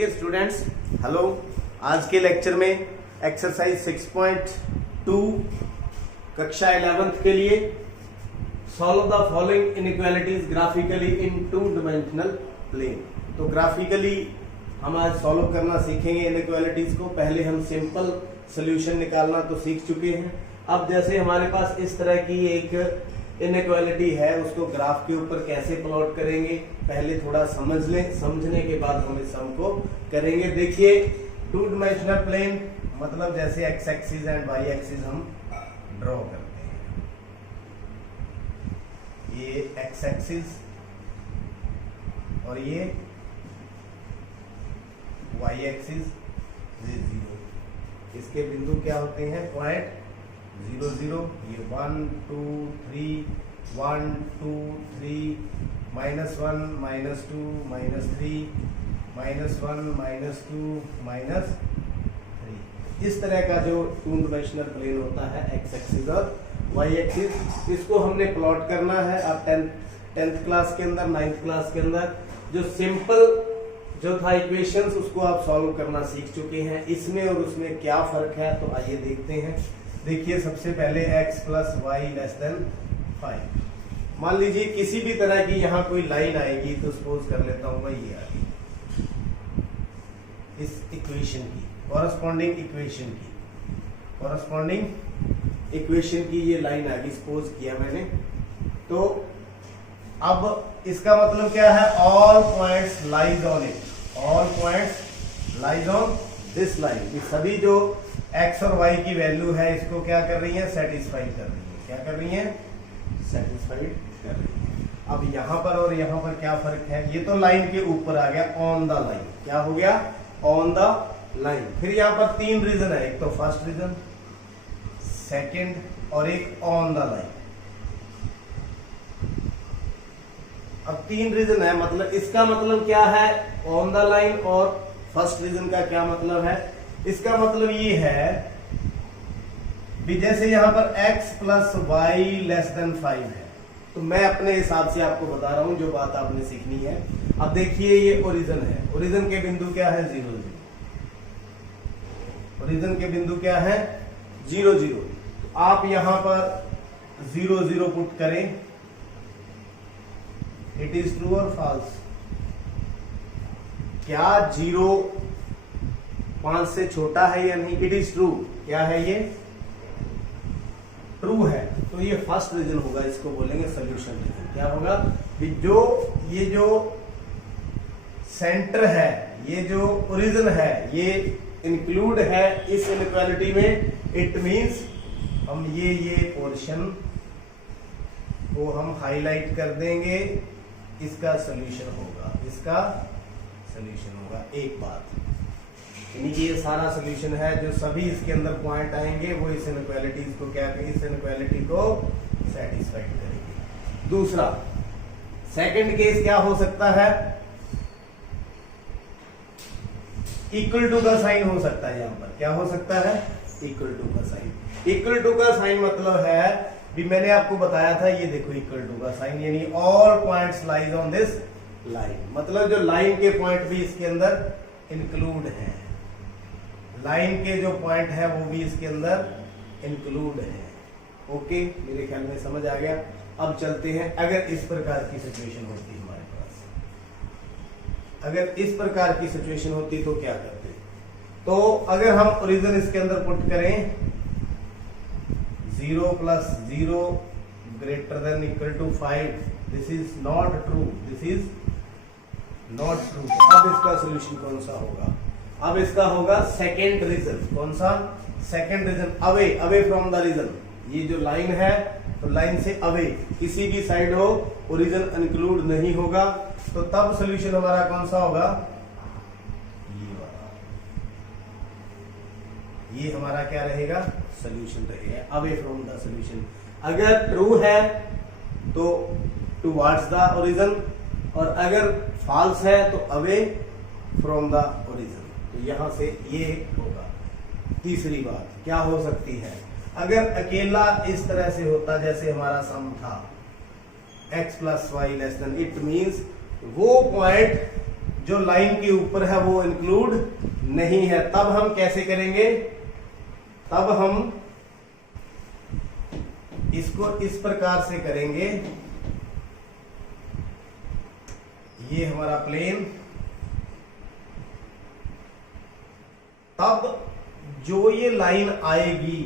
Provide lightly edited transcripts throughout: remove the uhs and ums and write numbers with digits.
ठीक है students, hello. आज के लेक्चर में एक्सरसाइज 6.2 कक्षा 11th के लिए solve the following inequalities graphically in two dimensional plane. तो ग्राफिकली हम आज सॉल्व करना सीखेंगे इनइक्वालिटीज को। पहले हम सिंपल सॉल्यूशन निकालना तो सीख चुके हैं। अब जैसे हमारे पास इस तरह की एक इनइक्वालिटी है, उसको ग्राफ के ऊपर कैसे प्लॉट करेंगे पहले थोड़ा समझ लें, समझने के बाद हम इस सम को करेंगे। देखिए, टू डायमेंशनल प्लेन मतलब जैसे X axis and Y axis हम ड्रॉ करते हैं। ये एक्स एक्सिस और ये वाई एक्सिस, ये जीरो। इसके बिंदु क्या होते हैं? पॉइंट 0 0। ये 1 2 3 1 2 3 -1 -2 -3 -1 -2 -3। इस तरह का जो टू डायमेंशनल प्लेन होता है एक्स एक्सिस और वाई एक्सिस, इसको हमने प्लॉट करना है। अब 10th क्लास के अंदर, 9th क्लास के अंदर जो सिंपल जो था इक्वेशंस, उसको आप सॉल्व करना सीख चुके हैं। इसमें और उसमें क्या फर्क है तो आइए देखते हैं। देखिए, सबसे पहले x plus Y less than 5। मान लीजिए किसी भी तरह की यहाँ कोई लाइन आएगी, तो सपोज कर लेता हूं मैं ये आ गई इस इक्वेशन की, कॉरस्पॉन्डिंग इक्वेशन की ये लाइन आ गई, सपोज किया मैंने। तो अब इसका मतलब क्या है? All points lies on it, all points lies on this line. ये सभी जो x और y की वैल्यू है, इसको क्या कर रही है? सेटिस्फाइड कर रही है। क्या कर रही है? सेटिस्फाइड कर रही है। अब यहां पर और यहां पर क्या फर्क है? ये तो लाइन के ऊपर आ गया, ऑन द लाइन। क्या हो गया? On the line. फिर यहां पर 3 रीजन है, एक तो फर्स्ट रीजन, सेकंड और एक ऑन द लाइन। अब 3 रीजन है, मतलब इसका मतलब क्या है? On the line. और फर्स्ट रीजन का क्या मतलब है? इसका मतलब ये है भी जैसे यहां पर x plus Y less than 5 है, तो मैं अपने हिसाब से आपको बता रहा हूं जो बात आपने सीखनी है। अब देखिए, ये ओरिजिन है, ओरिजिन के बिंदु क्या है? 0 0। ओरिजिन के बिंदु क्या है? 0 0। तो आप यहां पर 0 0 पुट करें। इट इज ट्रू और फॉल्स? क्या 0 5 से छोटा है या नहीं? It is true. क्या है ये? ट्रू है। तो ये फर्स्ट रीजन होगा, इसको बोलेंगे सोल्यूशन रीजन। क्या होगा? ये जो सेंटर है, ये जो ओरिजिन है, ये इंक्लूड है इस इनइक्वालिटी में। इट मींस हम ये पोर्शन को हम हाईलाइट कर देंगे, इसका सोल्यूशन होगा, इसका सोल्यूशन होगा। एक बात, यानी कि ये सारा सोल्यूशन है, जो सभी इसके अंदर पॉइंट आएंगे वो इस इनइक्वालिटीज को क्या करेंगे? इस इनइक्वालिटी को सेटिस्फाइड करेंगे। दूसरा, सेकंड केस क्या हो सकता है? इक्वल टू का साइन हो सकता है। यहां पर क्या हो सकता है? इक्वल टू का साइन। इक्वल टू का साइन मतलब है भी मैंने आपको बताया था, ये देखो इक्वल टू का साइन, यानी all points lies on this line. मतलब जो लाइन के पॉइंट भी इसके अंदर इंक्लूड है, लाइन के जो पॉइंट है वो भी इसके अंदर इंक्लूड है। ओके, मेरे ख्याल में समझ आ गया। अब चलते हैं, अगर इस प्रकार की सिचुएशन होती हमारे पास, अगर इस प्रकार की सिचुएशन होती तो क्या करते? तो अगर हम ओरिजिन इसके अंदर पुट करें 0 plus 0 greater than equal to 5, this is not true, this is not true. अब इसका सोल्यूशन कौन सा होगा? अब इसका होगा सेकेंड रीजन। कौन सा? Second region, away from the region. ये जो लाइन है, तो लाइन से अवे किसी भी साइड हो, ओरिजिन इंक्लूड नहीं होगा, तो तब सोल्यूशन हमारा कौन सा होगा? ये वाला। ये हमारा क्या रहेगा? सोल्यूशन रहेगा, अवे फ्रॉम द सोल्यूशन। अगर ट्रू है तो टुवर्ड्स द ओरिजिन, और अगर फॉल्स है तो अवे फ्रॉम द ओरिजिन। तो यहां से ये होगा। तीसरी बात क्या हो सकती है? अगर अकेला इस तरह से होता जैसे हमारा सम था x plus Y less than, it means वो पॉइंट जो लाइन के ऊपर है वो इंक्लूड नहीं है। तब हम कैसे करेंगे, तब हम इसको इस प्रकार से करेंगे, ये हमारा प्लेन, तब जो ये लाइन आएगी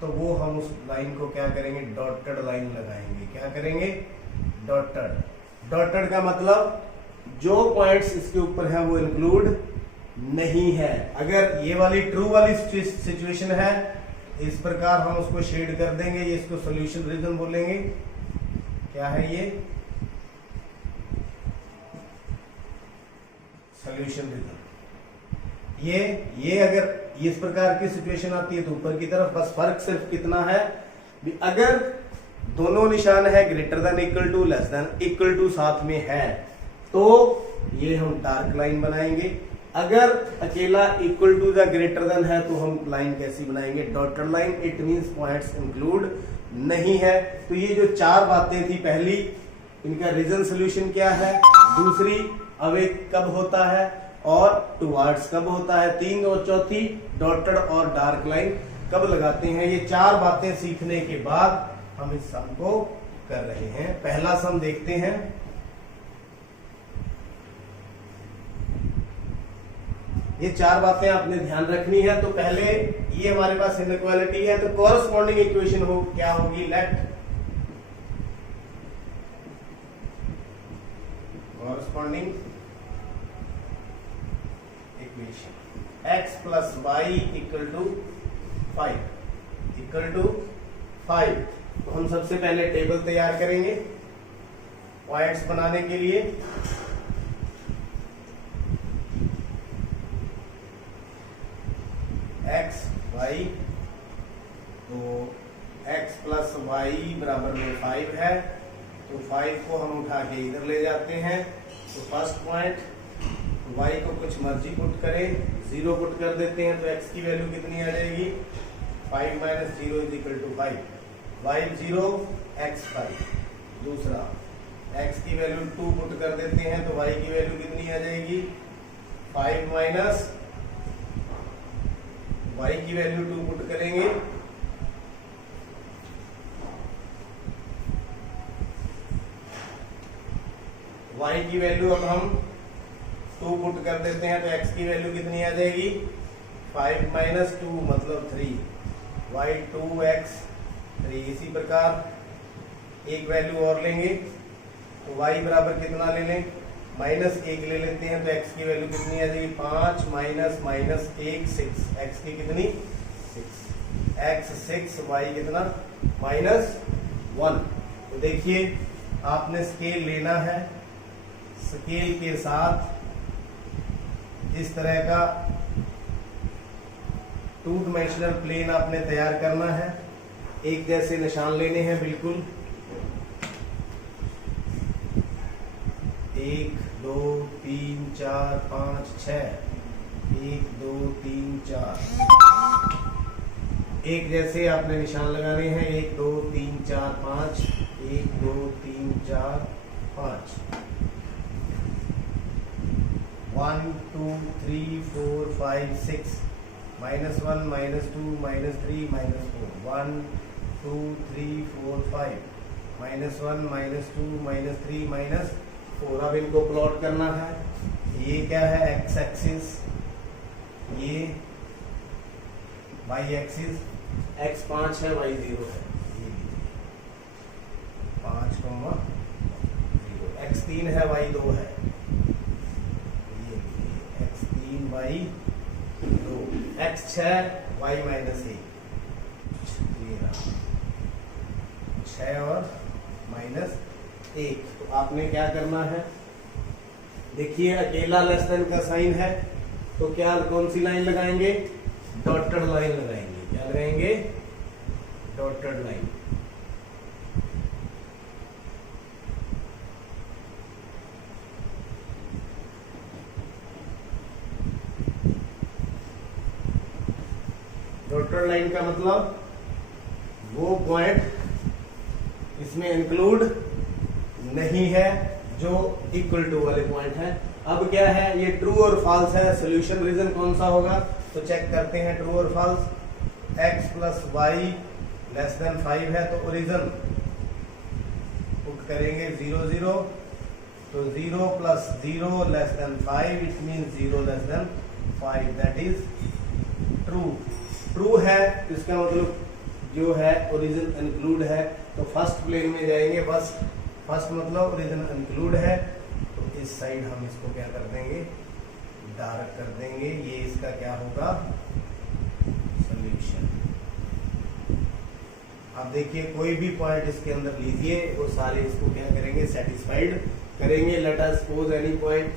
तो वो हम उस लाइन को क्या करेंगे, डॉटेड लाइन लगाएंगे। क्या करेंगे, डॉटेड। डॉटेड का मतलब जो पॉइंट्स इसके ऊपर है वो इंक्लूड नहीं है। अगर ये वाली ट्रू वाली सिचुएशन है, इस प्रकार हम उसको शेड कर देंगे, ये इसको सॉल्यूशन रीजन बोलेंगे। क्या है ये, सॉल्यूशन रीजन। ये अगर इस प्रकार की सिचुएशन आती है तो ऊपर की तरफ, बस फर्क सिर्फ कितना है, अगर दोनों निशान है greater than equal to, less than equal to साथ में है तो ये हम डार्क लाइन बनाएंगे। अगर अकेला इक्वल टू या ग्रेटर देन है तो हम लाइन कैसी बनाएंगे, dotted line. It means points include नहीं है। तो ये जो चार बातें थी, पहली इनका रीजन सोल्यूशन क्या है, दूसरी अवेक कब होता है और टुवर्ड्स कब होता है, तीन और चौथी डॉटेड और डार्क लाइन कब लगाते हैं। ये चार बातें सीखने के बाद हम इस सम को कर रहे हैं। पहला सम देखते हैं। ये चार बातें आपने ध्यान रखनी है। तो पहले ये हमारे पास इनइक्वालिटी है, तो कॉरस्पॉन्डिंग इक्वेशन हो क्या होगी, let corresponding equation x plus Y equal to 5 तो हम सबसे पहले टेबल तैयार करेंगे पॉइंट्स बनाने के लिए। x y, तो x प्लस वाई बराबर में 5 है, तो 5 को हम उठा के इधर ले जाते हैं। तो फर्स्ट पॉइंट y को कुछ मर्जी पुट करें, 0 पुट कर देते हैं तो x की वैल्यू कितनी आ जाएगी, 5 minus 0 is equal to 5, y 0 x 5। दूसरा x की वैल्यू 2 पुट कर देते हैं तो y की वैल्यू कितनी आ जाएगी, 5 माइनस y की वैल्यू 2 पुट करेंगे y की वैल्यू अब हम 2 पुट कर देते हैं तो x की वैल्यू कितनी आ जाएगी, 5 माइनस 2 मतलब 3, y 2x 3। इसी प्रकार एक वैल्यू और लेंगे तो y बराबर कितना ले लें, माइनस 1 ले लेते हैं तो x की वैल्यू कितनी आ जाएगी, 5 माइनस माइनस 1 6, x की कितनी 6, x 6, y कितना माइनस 1। तो देखिए आपने स्केल लेना है, स्केल के साथ इस तरह का 2 डायमेंशनल प्लेन आपने तैयार करना है। एक जैसे निशान लेने हैं बिल्कुल, 1 2 3 4 5 6, 1 2 3 4, एक जैसे आपने निशान लगाने हैं, 1 2 3 4 5, 1 2 3 4 5, 1 2 3 4 5 6, minus 1 minus 2 minus 3 minus 4, 1 2 3 4 5, minus 1 minus 2 minus 3 minus 4। अब इनको प्लॉट करना है। ये क्या है, एक्स एक्सिस, ये वाई एक्सिस, x 5 है y 0 है, 5, 0, x 3 है y 2 है, ये x 3 y 2, x 6 y minus 1, ये रहा 6 और माइनस 1। तो आपने क्या करना है, देखिए अकेला लेस देन का साइन है तो क्या कौन सी लाइन लगाएंगे, डॉटेड लाइन लगाएंगे। क्या लगाएंगे, डॉटेड लाइन। डॉटेड लाइन का मतलब वो पॉइंट इसमें इंक्लूड नहीं है जो इक्वल टू वाले पॉइंट है, अब क्या है, ये ट्रू और फॉल्स है, सोल्यूशन रीजन कौन सा होगा, तो चेक करते हैं ट्रू और false. x plus Y less than 5 है तो ओरिजिन पुट करेंगे 0 0, तो 0 plus 0 less than 5, it means 0 less than 5, that is true. True है तो इसका मतलब जो है ओरिजिन इंक्लूड है, तो फर्स्ट प्लेन में जाएंगे, फर्स्ट मतलब ओरिजिन इंक्लूड है, तो इस साइड हम इसको क्या कर देंगे, डार्क कर देंगे, ये इसका क्या होगा, सॉल्यूशन। अब देखिए कोई भी पॉइंट इसके अंदर लीजिए, वो सारे इसको क्या करेंगे, सेटिस्फाइड करेंगे। Let us suppose any point,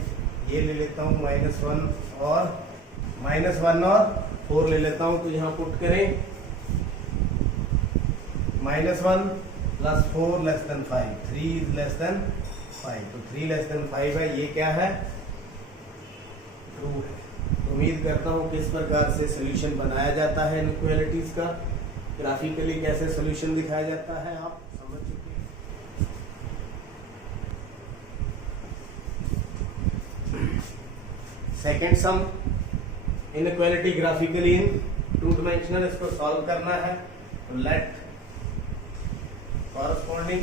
ये ले लेता हूँ -1 और 4 ले लेता हूँ, तो यहाँ पुट करें -1 plus 4 less than 5, 3 is less than 5, तो 3 लेस देन 5 है, ये क्या है, ट्रू है। तो उम्मीद करता हूँ किस प्रकार से सोल्यूशन बनाया जाता है इनइक्वालिटीज का, ग्राफिकली कैसे सोल्यूशन दिखाया जाता है, आप समझ चुके हैं। सेकेंड सम, इनइक्वालिटी ग्राफिकली इन 2 डायमेंशनल, इसको सॉल्व करना है, तो late corresponding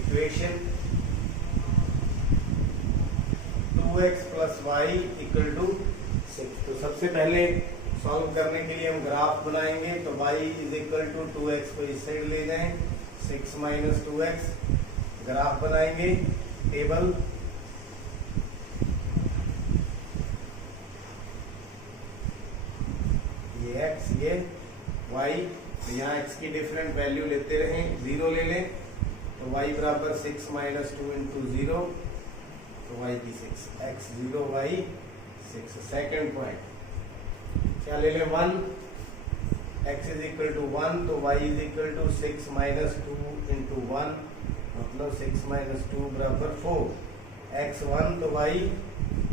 equation 2x plus y equal to 6। तो सबसे पहले सॉल्व करने के लिए हम ग्राफ बनाएंगे, तो y is equal to 2x को इस साइड ले जाएं, 6 माइनस 2x, ग्राफ बनाएंगे, टेबल x ये y, तो यहाँ x की डिफरेंट वैल्यू लेते रहें, 0 ले लें, तो y बराबर 6 माइनस 2 इंटू 0, तो y की 6, x 0 y 6। सेकेंड पॉइंट क्या ले लें, 1, x इज इक्वल टू 1, तो y is equal to 6 minus 2 into 1, मतलब 6 माइनस 2 बराबर 4, x 1 तो y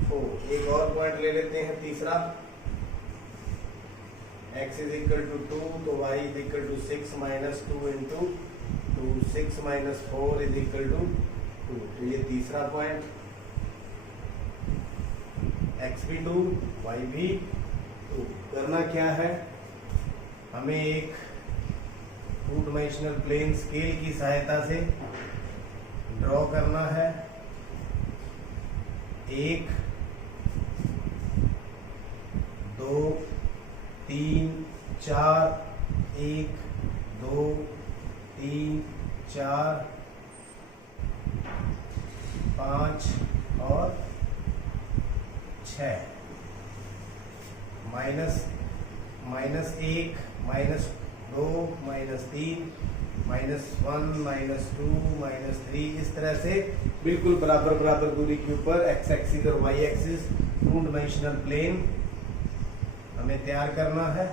4। एक और पॉइंट ले लेते हैं, तीसरा, x इज इक्वल टू 2, तो y is equal to 6 minus 2 into 2, 6 minus 4 is equal to 2, तो ये तीसरा पॉइंट, x भी 2 y भी 2। करना क्या है, हमें एक 2 डायमेंशनल प्लेन स्केल की सहायता से ड्रॉ करना है। 1 2 3 4, 1 2 3 4 5 और 6, -1 -2 -3 -1 -2 -3, इस तरह से बिल्कुल बराबर बराबर दूरी के ऊपर x एक्सिस और y एक्सिस 2 डायमेंशनल प्लेन हमें तैयार करना है।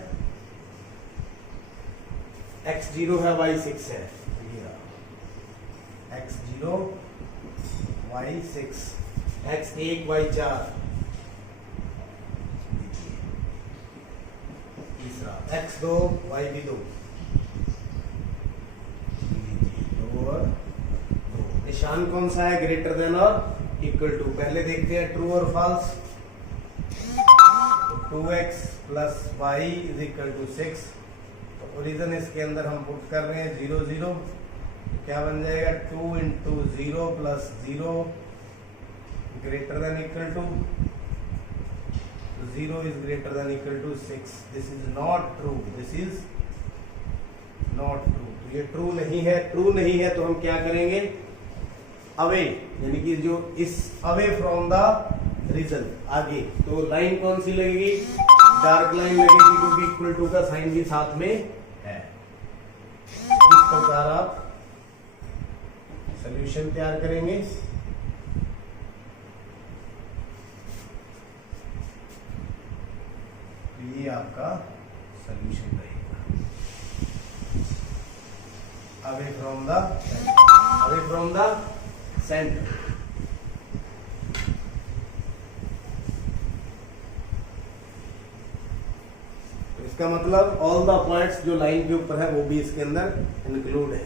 x0 है, y6 है, x0 y6, x1 y4, तीसरा x2 y2, और निशान कौन सा है, ग्रेटर देन और इक्वल टू। पहले देखते हैं ट्रू और false. 2x plus y is equal to 6, तो ओरिजिन इसके अंदर हम पुट कर रहे हैं 0 0, क्या बन जाएगा, 2 into 0 plus 0 greater than equal to 0 is greater than equal to 6। This is not true, this is not true, तो ये ट्रू नहीं है। ट्रू नहीं है तो हम क्या करेंगे, अवे, यानी कि जो इस अवे फ्रॉम द रिजल्ट, आगे तो लाइन कौन सी लगेगी, डार्क लाइन लगेगी, क्योंकि इक्वल टू का साइन भी साथ में है। इस प्रकार आप सॉल्यूशन तैयार करेंगे। तो ये आपका सॉल्यूशन रहेगा, अवे फ्रॉम द सेंटर। इसका मतलब ऑल द पॉइंट्स जो लाइन के ऊपर है वो भी इसके अंदर इंक्लूड है।